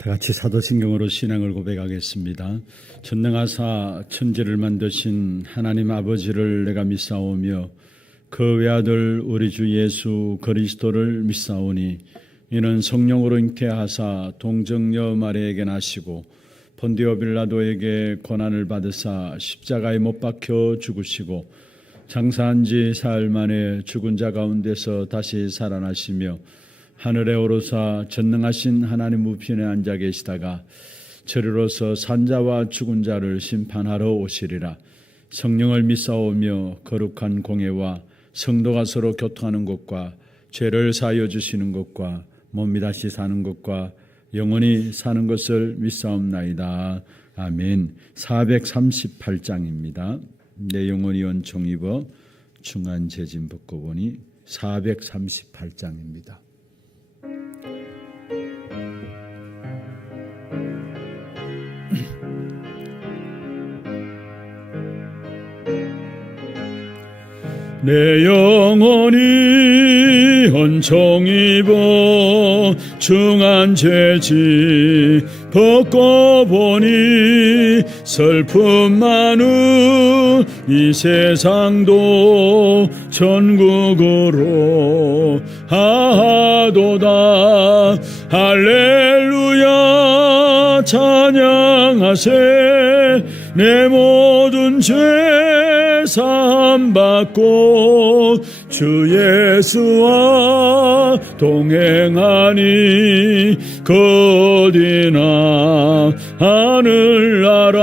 다 같이 사도신경으로 신앙을 고백하겠습니다. 전능하사 천지를 만드신 하나님 아버지를 내가 믿사오며 그 외아들 우리 주 예수 그리스도를 믿사오니 이는 성령으로 잉태하사 동정녀 마리아에게 나시고 본디오 빌라도에게 고난을 받으사 십자가에 못 박혀 죽으시고 장사한 지 사흘 만에 죽은 자 가운데서 다시 살아나시며 하늘에 오르사 전능하신 하나님 우편에 앉아 계시다가 저리로서 산자와 죽은 자를 심판하러 오시리라. 성령을 믿사오며 거룩한 공예와 성도가 서로 교통하는 것과 죄를 사하여 주시는 것과 몸이 다시 사는 것과 영원히 사는 것을 믿사옵나이다. 아멘. 438장입니다. 내 영혼이 원총 입어 중한 재짐 벗고 보니 438장입니다. 내 영혼이 헌총 입어 중한 죄지 벗고 보니 슬픔 많은 이 세상도 천국으로 하도다. 할렐루야 찬양하세. 내 모든 죄 사함 받고 주 예수와 동행하니 어디나 하늘나라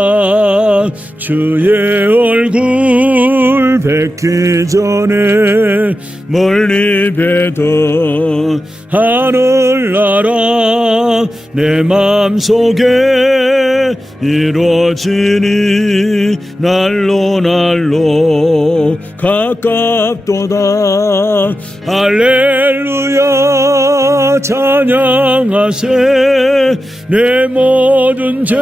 주의 얼굴 뵙기 전에 멀리 뵈던 하늘나라 내 맘속에 이루어지니 날로 날로 가깝도다. 할렐루야 찬양하세. 내 모든 죄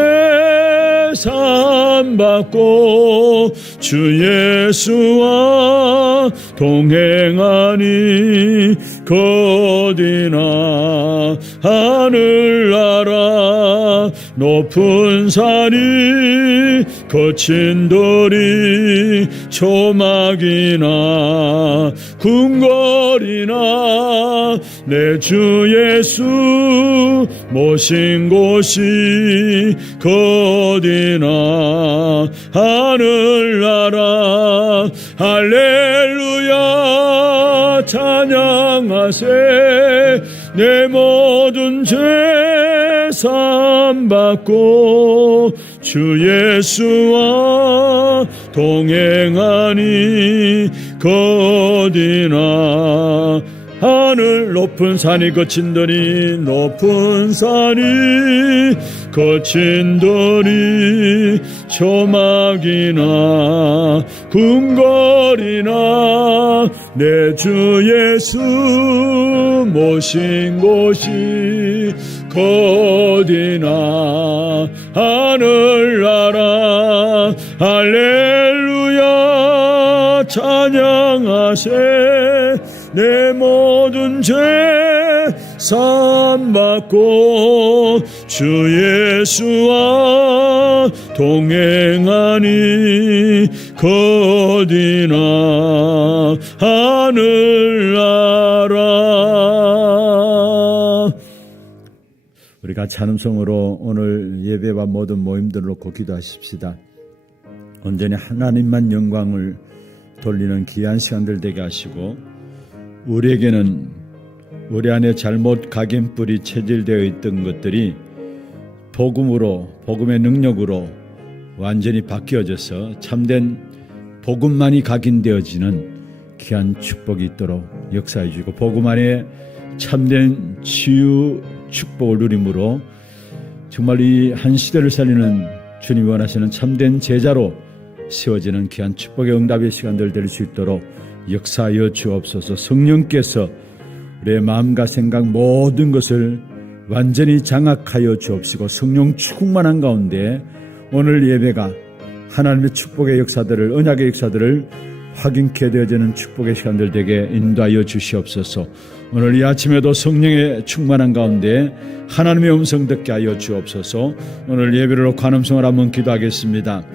사함 받고 주 예수와 동행하니 어디나 하늘나라 높은 산이 거친 돌이 초막이나 궁궐이나 내 주 예수 모신 곳이 어디나 하늘나라 할렐루야 찬양하세. 내 모든 죄 사함 받고 주 예수와 동행하니 어디나 하늘 높은 산이 거친 돌이 높은 산이 거친 돌이 초막이나 궁궐이나 내 주 예수 모신 곳이 어디나 하늘나라 할렐루야 찬양하세. 내 모든 죄 사함 받고 주 예수와 동행하니 어디나 하늘나라. 우리가 찬음성으로 오늘 예배와 모든 모임들을 놓고 기도하십시다. 온전히 하나님만 영광을 돌리는 귀한 시간들 되게 하시고 우리에게는 우리 안에 잘못 각인뿔이 체질되어 있던 것들이 복음으로 복음의 능력으로 완전히 바뀌어져서 참된 복음만이 각인되어지는 귀한 축복이 있도록 역사해 주고 복음 안에 참된 치유 축복을 누림으로 정말 이 한 시대를 살리는 주님이 원하시는 참된 제자로 세워지는 귀한 축복의 응답의 시간들 될 수 있도록 역사하여 주옵소서. 성령께서 우리의 마음과 생각 모든 것을 완전히 장악하여 주옵시고 성령 충만한 가운데 오늘 예배가 하나님의 축복의 역사들을 언약의 역사들을 확인케 되어지는 축복의 시간들 되게 인도하여 주시옵소서. 오늘 이 아침에도 성령의 충만한 가운데 하나님의 음성 듣게 하여 주옵소서. 오늘 예배를 놓고 간음성을 한번 기도하겠습니다.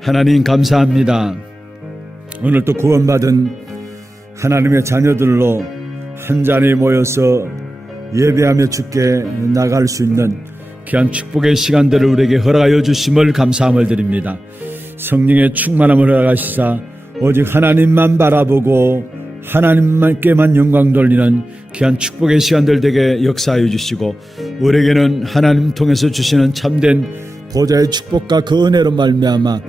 하나님 감사합니다. 오늘 또 구원받은 하나님의 자녀들로 한 자리에 모여서 예배하며 주께 나갈 수 있는 귀한 축복의 시간들을 우리에게 허락하여 주심을 감사함을 드립니다. 성령의 충만함을 허락하시사 오직 하나님만 바라보고 하나님께만 영광 돌리는 귀한 축복의 시간들 되게 역사하여 주시고, 우리에게는 하나님 통해서 주시는 참된 보좌의 축복과 그 은혜로 말미암아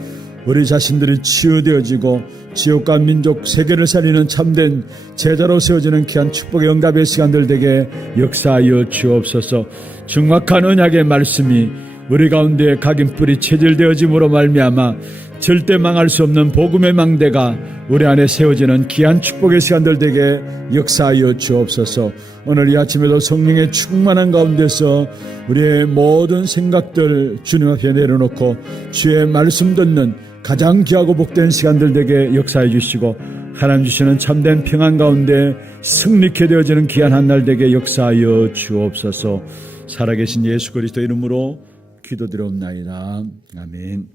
우리 자신들이 치유되어지고 지옥과 민족 세계를 살리는 참된 제자로 세워지는 귀한 축복의 응답의 시간들 되게 역사하여 주옵소서. 정확한 언약의 말씀이 우리 가운데 각인뿌리 체질되어짐으로 말미암아 절대 망할 수 없는 복음의 망대가 우리 안에 세워지는 귀한 축복의 시간들 되게 역사하여 주옵소서. 오늘 이 아침에도 성령의 충만한 가운데서 우리의 모든 생각들 주님 앞에 내려놓고 주의 말씀 듣는 가장 귀하고 복된 시간들 되게 역사해 주시고, 하나님 주시는 참된 평안 가운데 승리케 되어지는 귀한 한날 되게 역사하여 주옵소서. 살아계신 예수 그리스도 이름으로 기도드려옵나이다. 아멘.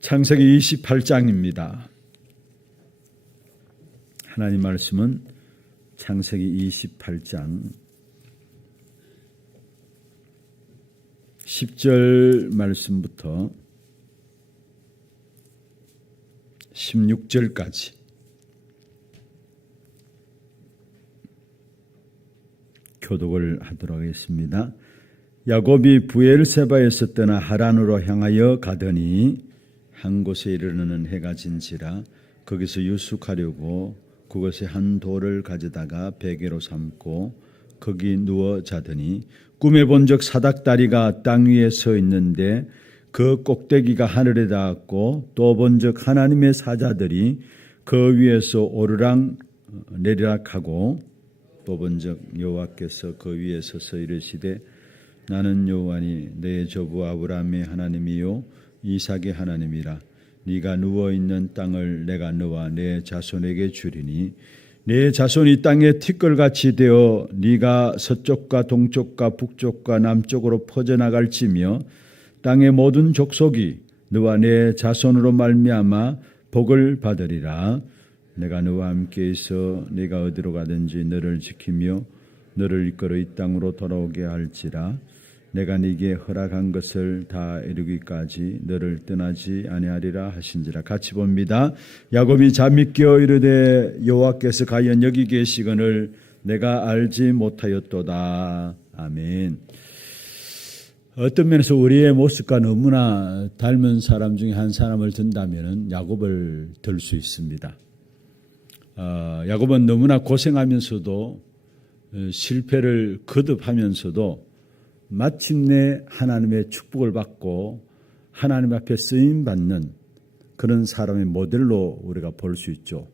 창세기 28장입니다. 하나님 말씀은 창세기 28장 10절 말씀부터 16절까지 교독을 하도록 하겠습니다. 야곱이 부엘세바에서 떠나 하란으로 향하여 가더니 한 곳에 이르르는 해가 진지라 거기서 유숙하려고 그곳에 한 돌을 가져다가 베개로 삼고 거기 누워 자더니 꿈에 본 적 사닥다리가 땅 위에 서 있는데 그 꼭대기가 하늘에 닿았고, 또 본 적 하나님의 사자들이 그 위에서 오르락 내리락하고, 또 본 적 여호와께서 그 위에 서서 이르시되 나는 여호와니 내 조부 아브라함의 하나님이요 이삭의 하나님이라. 네가 누워있는 땅을 내가 너와 내 자손에게 주리니 내 자손이 땅에 티끌같이 되어 네가 서쪽과 동쪽과 북쪽과 남쪽으로 퍼져나갈지며 땅의 모든 족속이 너와 내 자손으로 말미암아 복을 받으리라. 내가 너와 함께 있어 네가 어디로 가든지 너를 지키며 너를 이끌어 이 땅으로 돌아오게 할지라. 내가 네게 허락한 것을 다 이루기까지 너를 떠나지 아니하리라 하신지라. 같이 봅니다. 야곱이 잠이 깨어 이르되 여호와께서 과연 여기 계시거늘 내가 알지 못하였도다. 아멘. 어떤 면에서 우리의 모습과 너무나 닮은 사람 중에 한 사람을 든다면 야곱을 들 수 있습니다. 야곱은 너무나 고생하면서도 실패를 거듭하면서도 마침내 하나님의 축복을 받고 하나님 앞에 쓰임받는 그런 사람의 모델로 우리가 볼 수 있죠.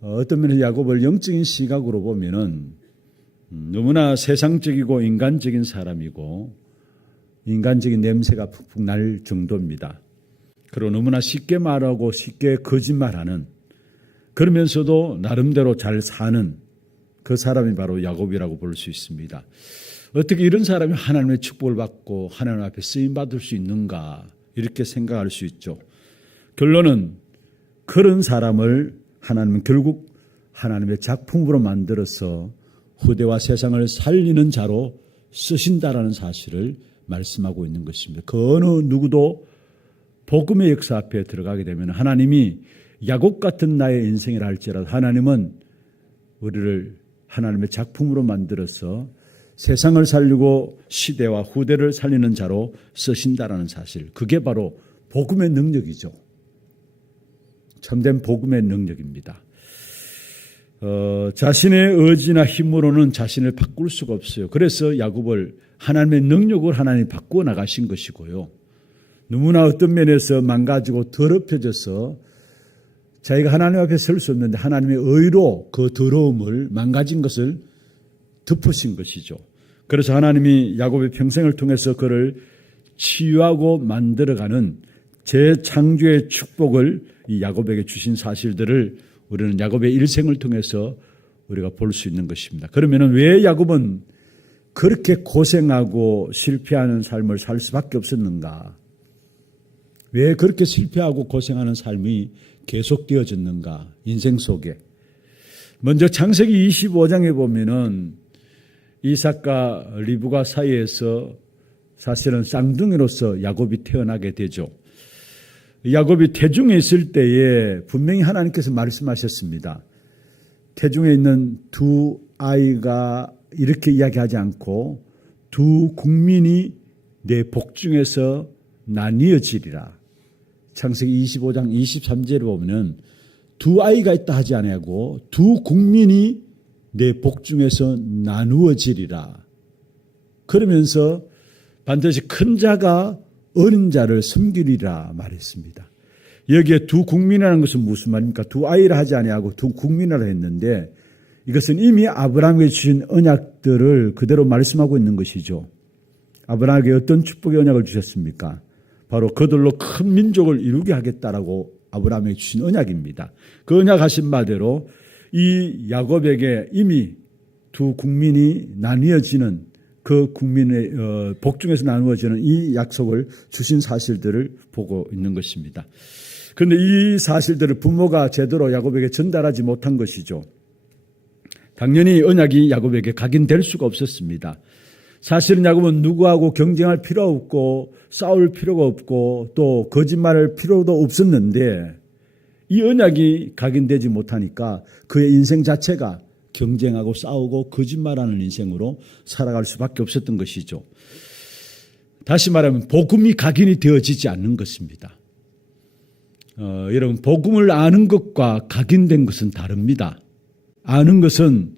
어떤 면에서 야곱을 영적인 시각으로 보면은 너무나 세상적이고 인간적인 사람이고 인간적인 냄새가 푹푹 날 정도입니다. 그리고 너무나 쉽게 말하고 쉽게 거짓말하는, 그러면서도 나름대로 잘 사는 그 사람이 바로 야곱이라고 볼 수 있습니다. 어떻게 이런 사람이 하나님의 축복을 받고 하나님 앞에 쓰임받을 수 있는가, 이렇게 생각할 수 있죠. 결론은 그런 사람을 하나님은 결국 하나님의 작품으로 만들어서 후대와 세상을 살리는 자로 쓰신다라는 사실을 말씀하고 있는 것입니다. 그 어느 누구도 복음의 역사 앞에 들어가게 되면 하나님이 야곱 같은 나의 인생이라 할지라도 하나님은 우리를 하나님의 작품으로 만들어서 세상을 살리고 시대와 후대를 살리는 자로 쓰신다라는 사실, 그게 바로 복음의 능력이죠. 참된 복음의 능력입니다. 자신의 의지나 힘으로는 자신을 바꿀 수가 없어요. 그래서 야곱을 하나님의 능력으로 하나님이 바꾸어 나가신 것이고요. 너무나 어떤 면에서 망가지고 더럽혀져서 자기가 하나님 앞에 설 수 없는데 하나님의 의로 그 더러움을, 망가진 것을 덮으신 것이죠. 그래서 하나님이 야곱의 평생을 통해서 그를 치유하고 만들어가는 재창조의 축복을 이 야곱에게 주신 사실들을 우리는 야곱의 일생을 통해서 우리가 볼 수 있는 것입니다. 그러면 왜 야곱은 그렇게 고생하고 실패하는 삶을 살 수밖에 없었는가? 왜 그렇게 실패하고 고생하는 삶이 계속되어졌는가? 인생 속에. 먼저 창세기 25장에 보면은 이삭과 리브가 사이에서 사실은 쌍둥이로서 야곱이 태어나게 되죠. 야곱이 태중에 있을 때에 분명히 하나님께서 말씀하셨습니다. 태중에 있는 두 아이가 이렇게 이야기하지 않고 두 국민이 내 복중에서 나뉘어지리라. 창세기 25장 23절에 보면 두 아이가 있다 하지 아니하고 두 국민이 내 복중에서 나누어지리라. 그러면서 반드시 큰 자가 어린 자를 섬기리라 말했습니다. 여기에 두 국민이라는 것은 무슨 말입니까? 두 아이라 하지 아니하고 두 국민이라 했는데 이것은 이미 아브라함에게 주신 언약들을 그대로 말씀하고 있는 것이죠. 아브라함에게 어떤 축복의 언약을 주셨습니까? 바로 그들로 큰 민족을 이루게 하겠다라고 아브라함에게 주신 언약입니다. 그 언약하신 바대로 이 야곱에게 이미 두 국민이 나뉘어지는 그 국민의 복중에서 나누어지는 이 약속을 주신 사실들을 보고 있는 것입니다. 그런데 이 사실들을 부모가 제대로 야곱에게 전달하지 못한 것이죠. 당연히 언약이 야곱에게 각인될 수가 없었습니다. 사실은 야곱은 누구하고 경쟁할 필요 없고 싸울 필요가 없고 또 거짓말할 필요도 없었는데 이 언약이 각인되지 못하니까 그의 인생 자체가 경쟁하고 싸우고 거짓말하는 인생으로 살아갈 수밖에 없었던 것이죠. 다시 말하면 복음이 각인이 되어지지 않는 것입니다. 여러분 복음을 아는 것과 각인된 것은 다릅니다. 아는 것은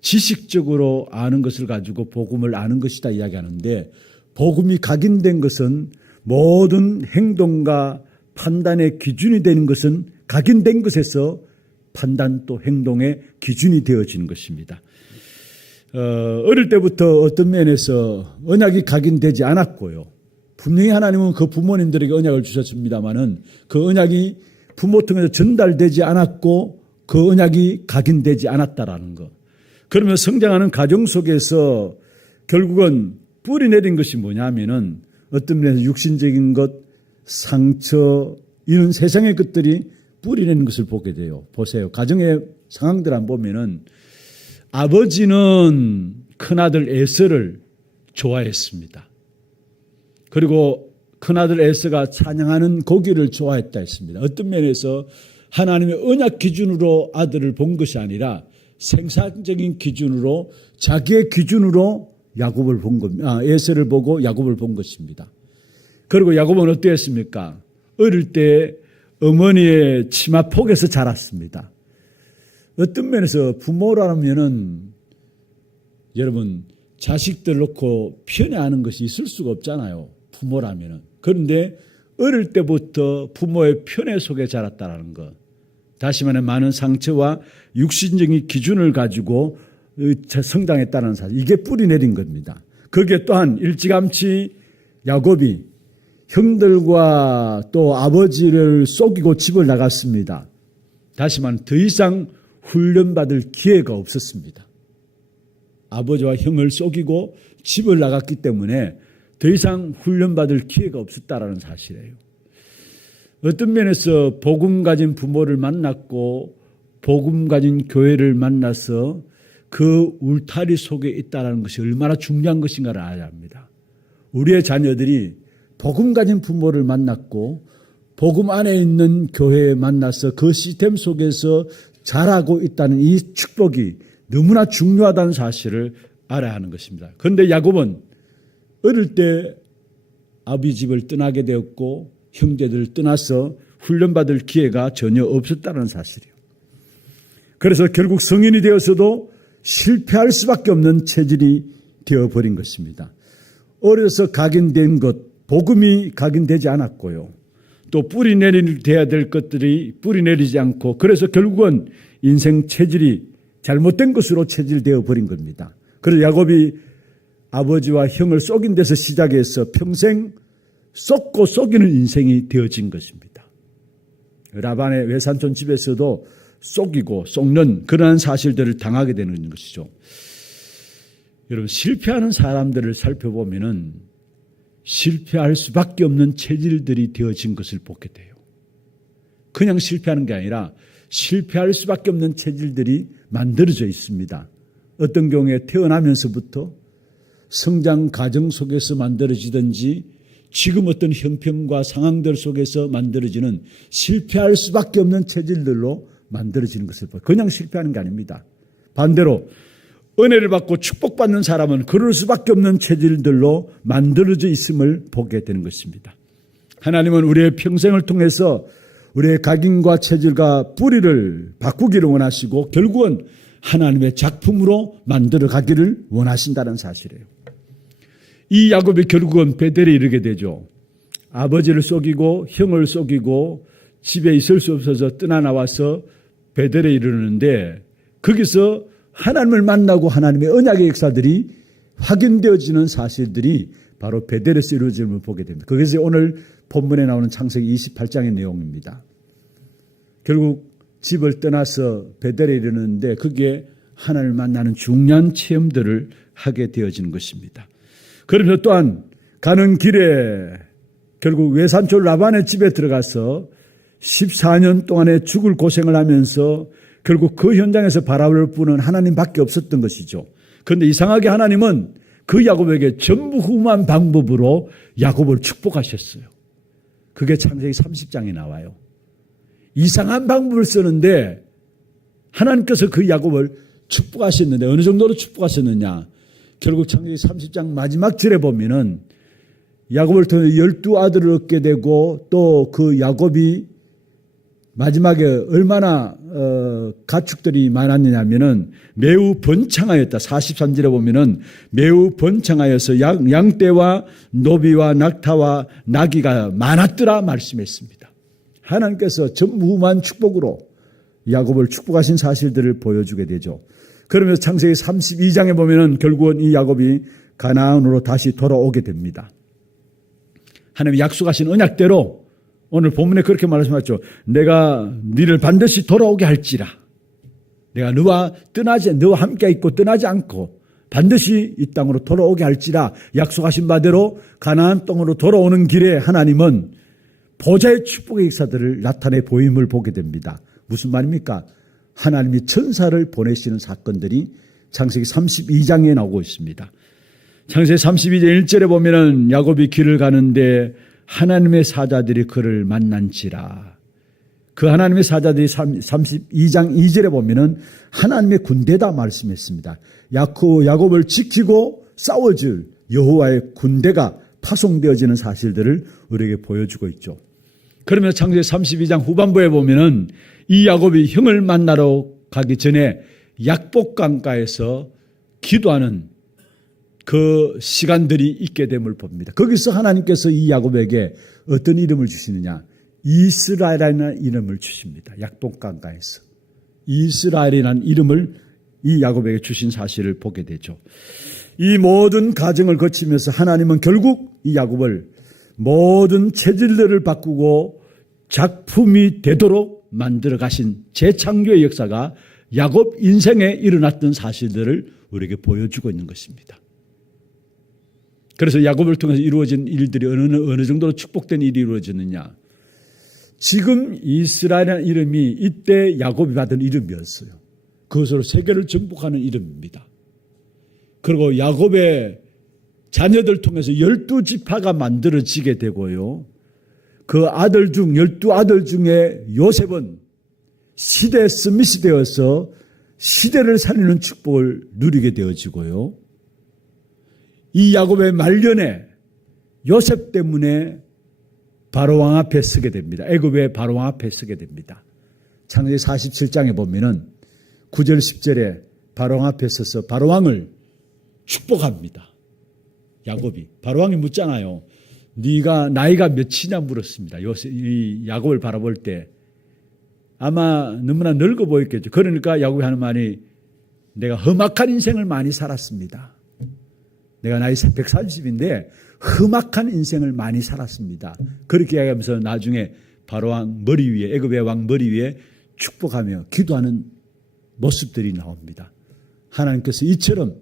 지식적으로 아는 것을 가지고 복음을 아는 것이다 이야기하는데 복음이 각인된 것은 모든 행동과 판단의 기준이 되는 것은 각인된 것에서 판단 또 행동의 기준이 되어지는 것입니다. 어릴 때부터 어떤 면에서 언약이 각인되지 않았고요. 분명히 하나님은 그 부모님들에게 언약을 주셨습니다마는 그 언약이 부모 통해서 전달되지 않았고 그 언약이 각인되지 않았다라는 것. 그러면 성장하는 가정 속에서 결국은 뿌리 내린 것이 뭐냐면은 어떤 면에서 육신적인 것, 상처, 이런 세상의 것들이 뿌리 내는 것을 보게 돼요. 보세요. 가정의 상황들 안 보면은 아버지는 큰아들 에서를 좋아했습니다. 그리고 큰아들 에서가 찬양하는 고기를 좋아했다 했습니다. 어떤 면에서 하나님의 언약 기준으로 아들을 본 것이 아니라 생산적인 기준으로 자기의 기준으로 야곱을 본 겁니다. 에서를 보고 야곱을 본 것입니다. 그리고 야곱은 어떠했습니까? 어릴 때 어머니의 치마폭에서 자랐습니다. 어떤 면에서 부모라면은 여러분 자식들 놓고 편애하는 것이 있을 수가 없잖아요. 부모라면은. 그런데 어릴 때부터 부모의 편애 속에 자랐다는 것. 다시 말해 많은 상처와 육신적인 기준을 가지고 성장했다는 사실. 이게 뿌리 내린 겁니다. 거기에 또한 일찌감치 야곱이 형들과 또 아버지를 속이고 집을 나갔습니다. 다시 말하면 더 이상 훈련받을 기회가 없었습니다. 아버지와 형을 속이고 집을 나갔기 때문에 더 이상 훈련받을 기회가 없었다라는 사실이에요. 어떤 면에서 복음 가진 부모를 만났고 복음 가진 교회를 만나서 그 울타리 속에 있다는 것이 얼마나 중요한 것인가를 알아야 합니다. 우리의 자녀들이 복음 가진 부모를 만났고 복음 안에 있는 교회에 만나서 그 시스템 속에서 자라고 있다는 이 축복이 너무나 중요하다는 사실을 알아야 하는 것입니다. 그런데 야곱은 어릴 때 아버지 집을 떠나게 되었고 형제들을 떠나서 훈련받을 기회가 전혀 없었다는 사실이에요. 그래서 결국 성인이 되어서도 실패할 수밖에 없는 체질이 되어버린 것입니다. 어려서 각인된 것, 복음이 각인되지 않았고요. 또 뿌리 내려야 될 것들이 뿌리 내리지 않고 그래서 결국은 인생 체질이 잘못된 것으로 체질되어 버린 겁니다. 그래서 야곱이 아버지와 형을 속인 데서 시작해서 평생 속고 속이는 인생이 되어진 것입니다. 라반의 외삼촌 집에서도 속는 그러한 사실들을 당하게 되는 것이죠. 여러분, 실패하는 사람들을 살펴보면은 실패할 수밖에 없는 체질들이 되어진 것을 보게 돼요. 그냥 실패하는 게 아니라 실패할 수밖에 없는 체질들이 만들어져 있습니다. 어떤 경우에 태어나면서부터 성장 과정 속에서 만들어지든지 지금 어떤 형편과 상황들 속에서 만들어지는 실패할 수밖에 없는 체질들로 만들어지는 것을 봐요. 그냥 실패하는 게 아닙니다. 반대로 은혜를 받고 축복받는 사람은 그럴 수밖에 없는 체질들로 만들어져 있음을 보게 되는 것입니다. 하나님은 우리의 평생을 통해서 우리의 각인과 체질과 뿌리를 바꾸기를 원하시고 결국은 하나님의 작품으로 만들어 가기를 원하신다는 사실이에요. 이 야곱이 결국은 베델에 이르게 되죠. 아버지를 속이고 형을 속이고 집에 있을 수 없어서 떠나나와서 베델에 이르는데 거기서 하나님을 만나고 하나님의 언약의 역사들이 확인되어지는 사실들이 바로 베델에서 이루어짐을 보게 됩니다. 그것이 오늘 본문에 나오는 창세기 28장의 내용입니다. 결국 집을 떠나서 베델에 이르는데 거기에 하나님을 만나는 중요한 체험들을 하게 되어지는 것입니다. 그러면서 또한 가는 길에 결국 외산촌 라반의 집에 들어가서 14년 동안의 죽을 고생을 하면서 결국 그 현장에서 바라볼 분은 하나님밖에 없었던 것이죠. 그런데 이상하게 하나님은 그 야곱에게 전무후무한 방법으로 야곱을 축복하셨어요. 그게 창세기 30장에 나와요. 이상한 방법을 쓰는데 하나님께서 그 야곱을 축복하셨는데 어느 정도로 축복하셨느냐. 결국 창세기 30장 마지막 절에 보면은 야곱을 통해 12아들을 얻게 되고 또 그 야곱이 마지막에 얼마나 가축들이 많았느냐면은 매우 번창하였다. 43절에 보면은 매우 번창하여서 양떼와 노비와 낙타와 나귀가 많았더라 말씀했습니다. 하나님께서 전무후무한 축복으로 야곱을 축복하신 사실들을 보여주게 되죠. 그러면서 창세기 32장에 보면은 결국은 이 야곱이 가나안으로 다시 돌아오게 됩니다. 하나님이 약속하신 언약대로 오늘 본문에 그렇게 말씀하셨죠. 내가 너를 반드시 돌아오게 할지라. 내가 너와 함께 있고 떠나지 않고 반드시 이 땅으로 돌아오게 할지라. 약속하신 바대로 가나안 땅으로 돌아오는 길에 하나님은 보좌의 축복의 역사들을 나타내 보임을 보게 됩니다. 무슨 말입니까? 하나님이 천사를 보내시는 사건들이 창세기 32장에 나오고 있습니다. 창세기 32장 1절에 보면은 야곱이 길을 가는데 하나님의 사자들이 그를 만난지라. 그 하나님의 사자들이 32장 2절에 보면은 하나님의 군대다 말씀했습니다. 야곱을 지키고 싸워줄 여호와의 군대가 파송되어지는 사실들을 우리에게 보여주고 있죠. 그러면 창세기 32장 후반부에 보면은 이 야곱이 형을 만나러 가기 전에 약복강가에서 기도하는 그 시간들이 있게 됨을 봅니다. 거기서 하나님께서 이 야곱에게 어떤 이름을 주시느냐? 이스라엘이라는 이름을 주십니다. 약복강가에서. 이스라엘이라는 이름을 이 야곱에게 주신 사실을 보게 되죠. 이 모든 과정을 거치면서 하나님은 결국 이 야곱을 모든 체질들을 바꾸고 작품이 되도록 만들어 가신 재창조의 역사가 야곱 인생에 일어났던 사실들을 우리에게 보여주고 있는 것입니다. 그래서 야곱을 통해서 이루어진 일들이 어느 정도로 축복된 일이 이루어졌느냐. 지금 이스라엘이라는 이름이 이때 야곱이 받은 이름이었어요. 그것으로 세계를 정복하는 이름입니다. 그리고 야곱의 자녀들 통해서 12지파가 만들어지게 되고요. 그 12아들 중에 요셉은 시대에 스밋이 되어서 시대를 살리는 축복을 누리게 되어지고요. 이 야곱의 말년에 요셉 때문에 바로왕 앞에 서게 됩니다. 애굽의 바로왕 앞에 서게 됩니다. 창세기 47장에 보면은 9절 10절에 바로왕 앞에 서서 바로왕을 축복합니다. 야곱이. 바로왕이 묻잖아요. 네가 나이가 몇이냐 물었습니다. 이 야곱을 바라볼 때 아마 너무나 늙어 보였겠죠. 그러니까 야곱이 하는 말이 내가 험악한 인생을 많이 살았습니다. 내가 나이 130인데 험악한 인생을 많이 살았습니다. 그렇게 이야기하면서 나중에 바로왕 머리 위에 애굽의 왕 머리 위에 축복하며 기도하는 모습들이 나옵니다. 하나님께서 이처럼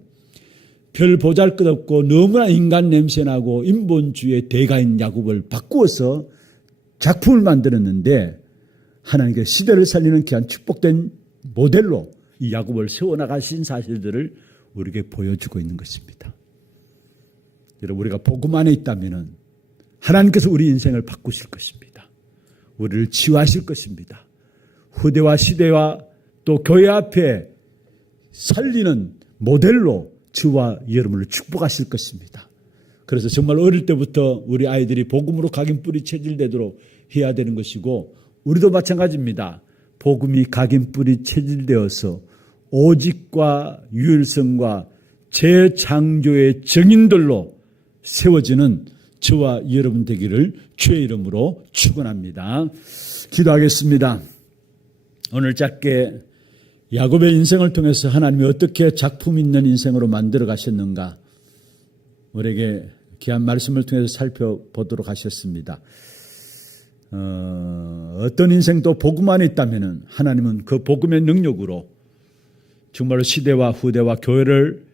별 보잘것없고 너무나 인간 냄새나고 인본주의의 대가인 야곱을 바꾸어서 작품을 만들었는데 하나님께서 시대를 살리는 귀한 축복된 모델로 이 야곱을 세워나가신 사실들을 우리에게 보여주고 있는 것입니다. 여러분, 우리가 복음 안에 있다면 하나님께서 우리 인생을 바꾸실 것입니다. 우리를 치유하실 것입니다. 후대와 시대와 또 교회 앞에 살리는 모델로 저와 여러분을 축복하실 것입니다. 그래서 정말 어릴 때부터 우리 아이들이 복음으로 각인 뿌리 체질되도록 해야 되는 것이고, 우리도 마찬가지입니다. 복음이 각인 뿌리 체질되어서 오직과 유일성과 재창조의 증인들로 세워지는 저와 여러분 되기를 주의 이름으로 축원합니다. 기도하겠습니다. 오늘 짧게 야곱의 인생을 통해서 하나님이 어떻게 작품 있는 인생으로 만들어 가셨는가 우리에게 귀한 말씀을 통해서 살펴보도록 하셨습니다. 어떤 인생도 복음 안에 있다면 하나님은 그 복음의 능력으로 정말로 시대와 후대와 교회를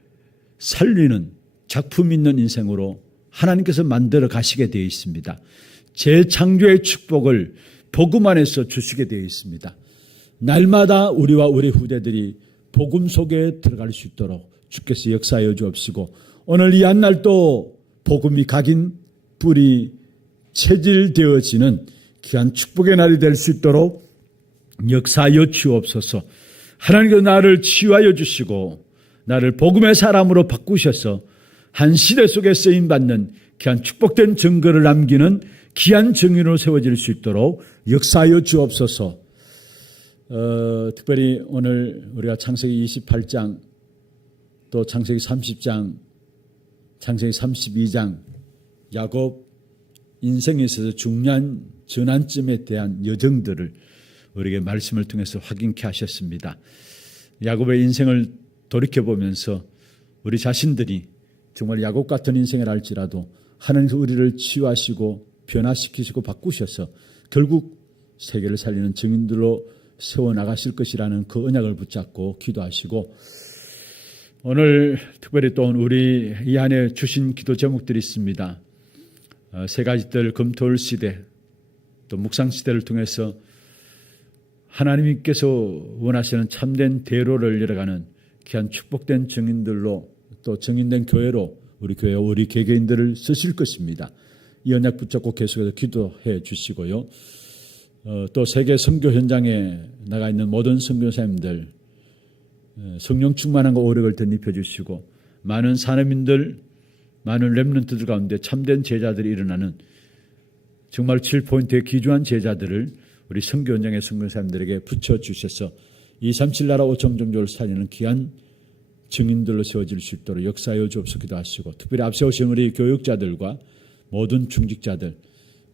살리는 작품 있는 인생으로 하나님께서 만들어 가시게 되어 있습니다. 재창조의 축복을 복음 안에서 주시게 되어 있습니다. 날마다 우리와 우리 후대들이 복음 속에 들어갈 수 있도록 주께서 역사하여 주옵시고, 오늘 이 한날도 복음이 각인 뿌리 체질되어지는 귀한 축복의 날이 될 수 있도록 역사하여 주옵소서. 하나님께서 나를 치유하여 주시고 나를 복음의 사람으로 바꾸셔서 한 시대 속에 쓰임받는 귀한 축복된 증거를 남기는 귀한 증인으로 세워질 수 있도록 역사하여 주옵소서. 특별히 오늘 우리가 창세기 28장 또 창세기 30장 창세기 32장 야곱 인생에 있어서 중요한 전환점에 대한 여정들을 우리에게 말씀을 통해서 확인케 하셨습니다. 야곱의 인생을 돌이켜보면서 우리 자신들이 정말 야곱 같은 인생을 알지라도 하나님께서 우리를 치유하시고 변화시키시고 바꾸셔서 결국 세계를 살리는 증인들로 세워나가실 것이라는 그 언약을 붙잡고 기도하시고, 오늘 특별히 또 우리 이 안에 주신 기도 제목들이 있습니다. 세 가지들 금토일 시대 또 묵상 시대를 통해서 하나님께서 원하시는 참된 대로를 열어가는 귀한 축복된 증인들로 또 증인된 교회로 우리 교회와 우리 개개인들을 쓰실 것입니다. 이 언약 붙잡고 계속해서 기도해 주시고요. 또 세계 선교 현장에 나가 있는 모든 선교사님들 성령 충만한 오력을 덧입혀 주시고, 많은 산업인들, 많은 렘넌트들 가운데 참된 제자들이 일어나는 정말 7포인트의 귀중한 제자들을 우리 선교 현장의 선교사님들에게 붙여주셔서 237 나라 5천 종족을 살리는 귀한 증인들로 세워질 수 있도록 역사하여 주옵소서 기도하시고, 특별히 앞세우신 우리 교육자들과 모든 중직자들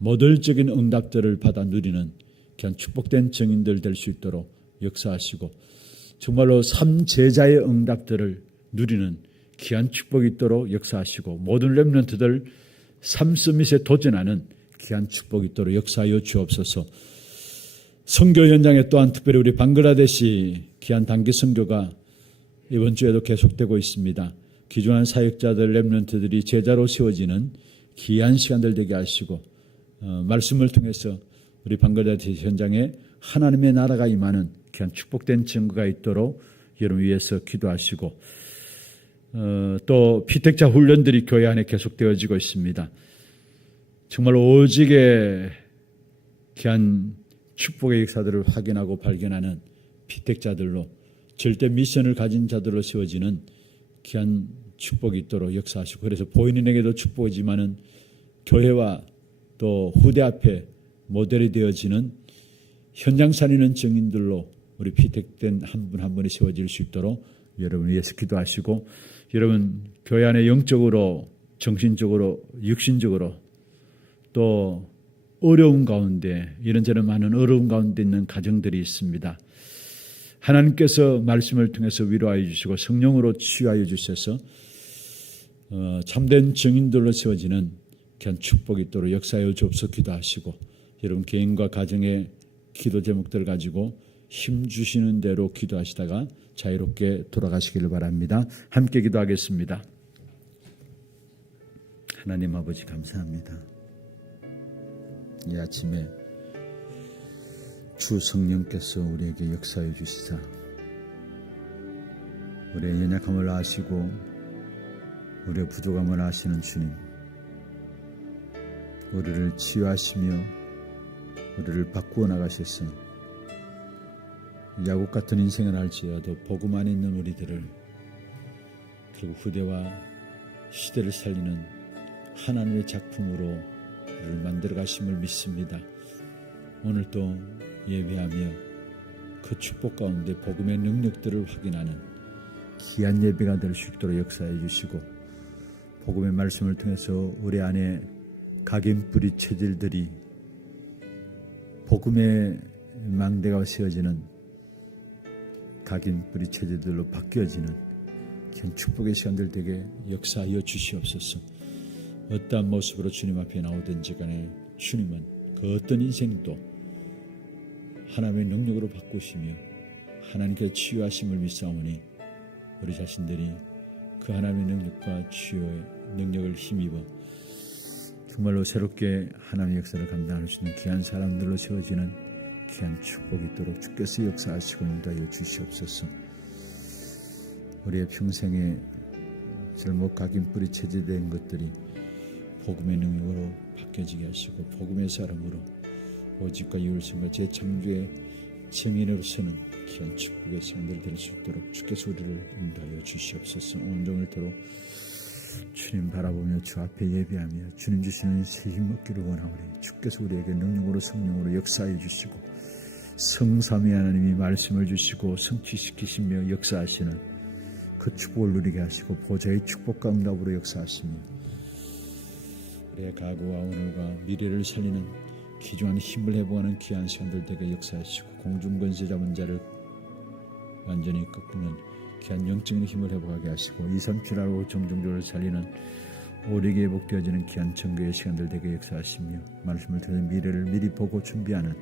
모델적인 응답들을 받아 누리는 귀한 축복된 증인들 될 수 있도록 역사하시고, 정말로 삼제자의 응답들을 누리는 귀한 축복이 있도록 역사하시고, 모든 렘넌트들 삼스밋에 도전하는 귀한 축복이 있도록 역사하여 주옵소서. 선교 현장에 또한 특별히 우리 방글라데시 귀한 단기 선교가 이번 주에도 계속되고 있습니다. 귀중한 사역자들 렘넌트들이 제자로 세워지는 귀한 시간들 되게 하시고, 말씀을 통해서 우리 방글라데시 현장에 하나님의 나라가 임하는 귀한 축복된 증거가 있도록 여러분 위해서 기도하시고, 또 피택자 훈련들이 교회 안에 계속되어지고 있습니다. 정말 오직의 귀한 축복의 역사들을 확인하고 발견하는 피택자들로 절대 미션을 가진 자들로 세워지는 귀한 축복이 있도록 역사하시고, 그래서 보이는에게도 축복이지만은 교회와 또 후대 앞에 모델이 되어지는 현장 살리는 증인들로 우리 피택된 한 분 한 분이 세워질 수 있도록 여러분 위해서 기도하시고, 여러분 교회 안에 영적으로 정신적으로 육신적으로 또 어려운 가운데 이런저런 많은 어려운 가운데 있는 가정들이 있습니다. 하나님께서 말씀을 통해서 위로하여 주시고 성령으로 치유하여 주셔서 참된 증인들로 세워지는 귀한 축복이 있도록 역사하여 주옵소서 기도하시고, 여러분 개인과 가정의 기도 제목들을 가지고 힘 주시는 대로 기도하시다가 자유롭게 돌아가시기를 바랍니다. 함께 기도하겠습니다. 하나님 아버지 감사합니다. 이 아침에 주 성령께서 우리에게 역사해 주시사 우리의 연약함을 아시고 우리의 부족함을 아시는 주님, 우리를 치유하시며 우리를 바꾸어 나가셔서 야곱 같은 인생을 할지라도 복음 안에 있는 우리들을 결국 후대와 시대를 살리는 하나님의 작품으로 우리를 만들어 가심을 믿습니다. 오늘도 예배하며 그 축복 가운데 복음의 능력들을 확인하는 귀한 예배가 될 수 있도록 역사해 주시고, 복음의 말씀을 통해서 우리 안에 각인뿌리 체질들이 복음의 망대가 세워지는 각인뿌리 체질들로 바뀌어지는 큰 축복의 시간들 되게 역사하여 주시옵소서. 어떠한 모습으로 주님 앞에 나오든지 간에 주님은 그 어떤 인생도 하나님의 능력으로 바꾸시며 하나님께 치유하심을 믿사오니 우리 자신들이 그 하나님의 능력과 치유의 능력을 힘입어 정말로 새롭게 하나님의 역사를 감당할 수 있는 귀한 사람들로 세워지는 귀한 축복이 있도록 주께서 역사하시고 인도하여 주시옵소서. 우리의 평생에 잘못 각인 뿌리 체제된 것들이 복음의 능력으로 바뀌어지게 하시고 복음의 사람으로 오직과 이울성과 재창조의 증인으로 서는 귀한 축복의 시간들 될 수 있도록 주께서 우리를 인도하여 주시옵소서. 온종일토록 주님 바라보며 주 앞에 예배하며 주님 주시는 새 힘 얻기를 원하오니 주께서 우리에게 능력으로 성령으로 역사해 주시고 성삼위 하나님이 말씀을 주시고 성취시키시며 역사하시는 그 축복을 누리게 하시고 보좌의 축복과 응답으로 역사하시며 우리의 과거와 오늘과 미래를 살리는 귀중한 힘을 회복하는 귀한 시간들 되게 역사하시고 공중권세 잡은 자를 완전히 꺾는 귀한 영적인 힘을 회복하게 하시고 237하고 정정조를 살리는 오래게 회복되어지는 귀한 천국의 시간들 되게 역사하시며 말씀을 통해 미래를 미리 보고 준비하는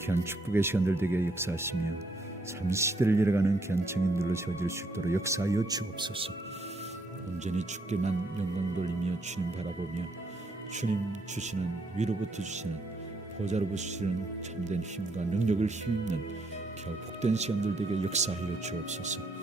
귀한 축복의 시간들 되게 역사하시며 삼시대를 이뤄가는 귀한 청인들로 세워질 수 있도록 역사하여 주옵소서. 온전히 주께만 영광 돌리며 주님 바라보며 주님 주시는 위로부터 주시는 보좌로부터 주시는 참된 힘과 능력을 힘입는 겨우 복된 시간들 되게 역사하여 주옵소서.